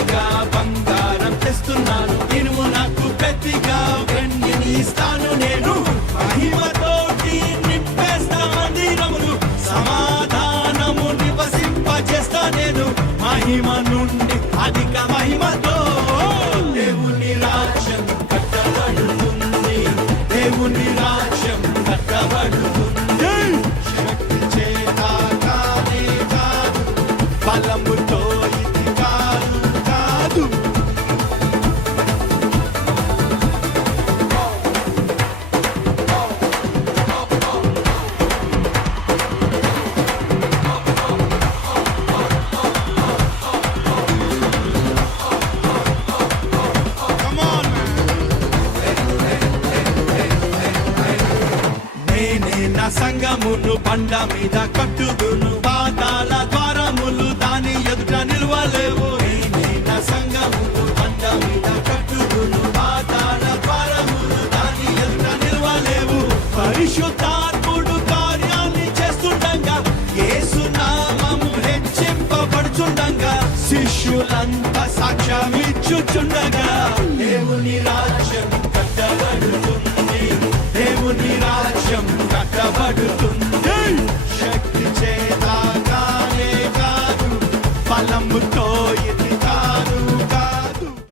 కొద్దిగా బంగారం తెస్తున్నాను, ఇనుము నాకు పెద్దగా వెండిని ఇస్తాను నేను. మహిమతోటి నింపేస్తా మందిరములు, సమాధానము నివసింపజేస్తా నేను. మహిమ నుండి అధిక మహిమతో దేవుని రాజ్యం కట్టబడుతుంది, దేవుని రాజ్యం కట్టబడుతుంది. శక్తి చేత కానే కాదు, బలముతో ఇది కాదు కాదు. నేనే నా సంగమును బండ మీద కట్టుదును, పాతాళ ద్వారములు దాని ఎదుట నిలవలేవు. నేనే నా సంగమును బండ మీద కట్టుదును, పాతాళ ద్వారములు దాని ఎదుట నిలవలేవు. పరిశుద్ధాత్ముడు కార్యాన్ని చేస్తుండగా, యేసు నామము హెచ్చింపబడుచుండగా, శిష్యులంతా సాక్ష్యమిచ్చుచుండగా, దేవుని రాజ్యం కట్టబడుతుంది, దేవుని రాజ్యం కట్టబడుతుంది.